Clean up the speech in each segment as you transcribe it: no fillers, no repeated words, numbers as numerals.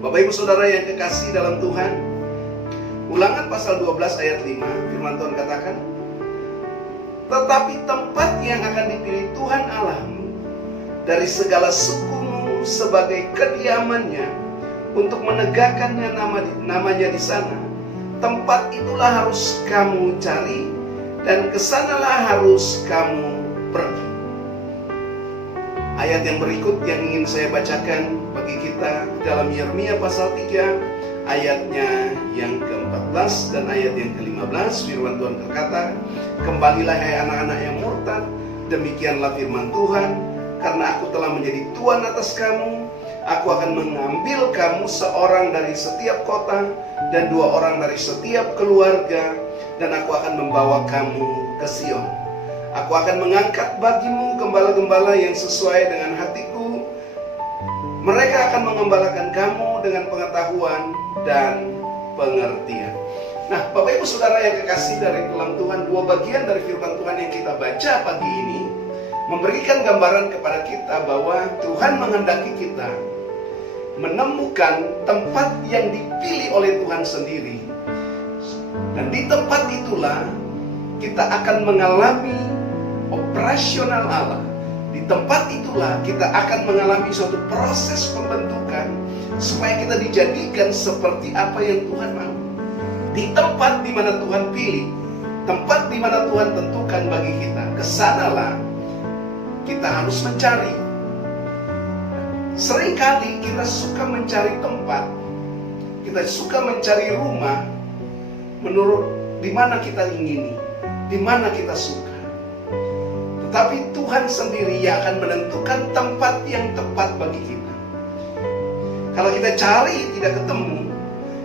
Bapak Ibu Saudara yang kekasih dalam Tuhan, Ulangan pasal 12 ayat 5, firman Tuhan katakan, tetapi tempat yang akan dipilih Tuhan Allahmu dari segala sukumu sebagai kediamannya untuk menegakkannya namanya di sana, tempat itulah harus kamu cari dan kesanalah harus kamu pergi. Ayat yang berikut yang ingin saya bacakan bagi kita dalam Yeremia pasal 3 ayatnya yang ke-14 dan ayat yang ke-15. Firman Tuhan berkata, kembalilah hai anak-anak yang murtad, demikianlah firman Tuhan, karena aku telah menjadi Tuhan atas kamu, aku akan mengambil kamu seorang dari setiap kota dan 2 orang dari setiap keluarga, dan aku akan membawa kamu ke Sion. Aku akan mengangkat bagimu gembala-gembala yang sesuai dengan hatiku. Mereka akan mengembalakan kamu dengan pengetahuan dan pengertian. Nah, Bapak Ibu Saudara yang kekasih dari dalam Tuhan, 2 bagian dari firman Tuhan yang kita baca pagi ini memberikan gambaran kepada kita bahwa Tuhan menghendaki kita menemukan tempat yang dipilih oleh Tuhan sendiri. Dan di tempat itulah kita akan mengalami operasional Allah. Di tempat itulah kita akan mengalami suatu proses pembentukan supaya kita dijadikan seperti apa yang Tuhan mau. Di tempat di mana Tuhan pilih, tempat di mana Tuhan tentukan bagi kita, kesanalah kita harus mencari. Seringkali kita suka mencari tempat, kita suka mencari rumah menurut di mana kita ingini, di mana kita suka. Tetapi Tuhan sendiri yang akan menentukan tempat yang tepat bagi kita. Kalau kita cari tidak ketemu,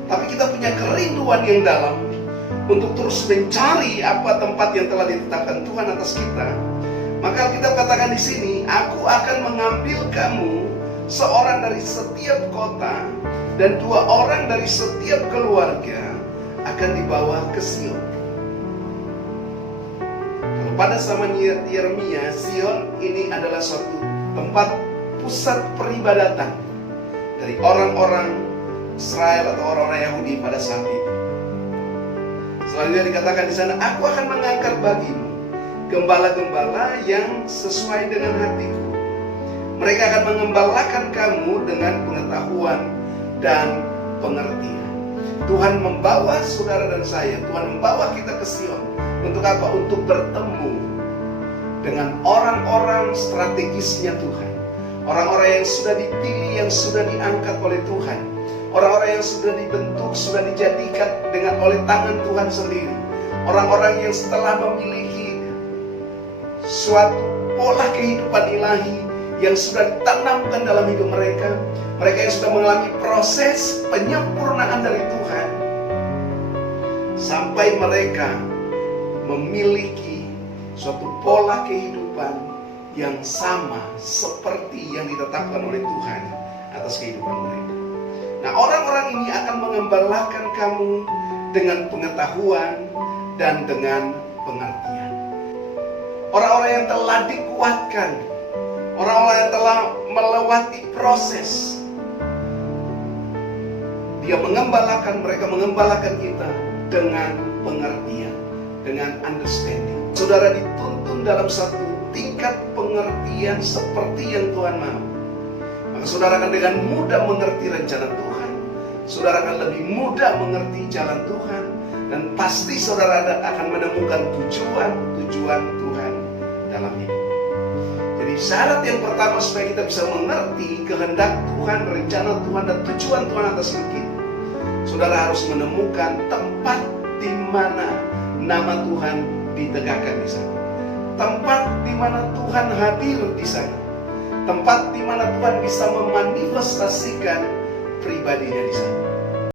tapi kita punya kerinduan yang dalam untuk terus mencari apa tempat yang telah ditetapkan Tuhan atas kita, maka kita katakan di sini, aku akan mengambil kamu seorang dari setiap kota dan 2 orang dari setiap keluarga akan dibawa ke Sion. Pada zaman Yeremia, Sion ini adalah suatu tempat pusat peribadatan dari orang-orang Israel atau orang-orang Yahudi pada saat itu. Selanjutnya dikatakan di sana, aku akan mengangkat bagimu gembala-gembala yang sesuai dengan hatiku. Mereka akan mengembalakan kamu dengan pengetahuan dan pengertian. Tuhan membawa saudara dan saya, Tuhan membawa kita ke Sion. Untuk apa? Untuk bertemu dengan orang-orang strategisnya Tuhan. Orang-orang yang sudah dipilih, yang sudah diangkat oleh Tuhan. Orang-orang yang sudah dibentuk, sudah dijadikan dengan oleh tangan Tuhan sendiri. Orang-orang yang setelah memiliki suatu pola kehidupan ilahi yang sudah ditanamkan dalam hidup mereka. Mereka yang sudah mengalami proses penyempurnaan dari Tuhan. Sampai mereka memiliki suatu pola kehidupan yang sama seperti yang ditetapkan oleh Tuhan atas kehidupan mereka. Nah, orang-orang ini akan mengembalakan kamu dengan pengetahuan dan dengan pengertian. Orang-orang yang telah dikuatkan, orang-orang yang telah melewati proses, dia mengembalakan, mereka mengembalakan kita dengan pengertian, dengan understanding. Saudara dituntun dalam satu tingkat pengertian seperti yang Tuhan mau. Maka saudara akan dengan mudah mengerti rencana Tuhan. Saudara akan lebih mudah mengerti jalan Tuhan. Dan pasti saudara akan menemukan tujuan Tuhan dalam hidup. Jadi syarat yang pertama supaya kita bisa mengerti kehendak Tuhan, rencana Tuhan, dan tujuan Tuhan atas hidup kita, saudara harus menemukan tempat di mana nama Tuhan ditegakkan di sana. Tempat di mana Tuhan hadir di sana. Tempat di mana Tuhan bisa memanifestasikan pribadinya di sana.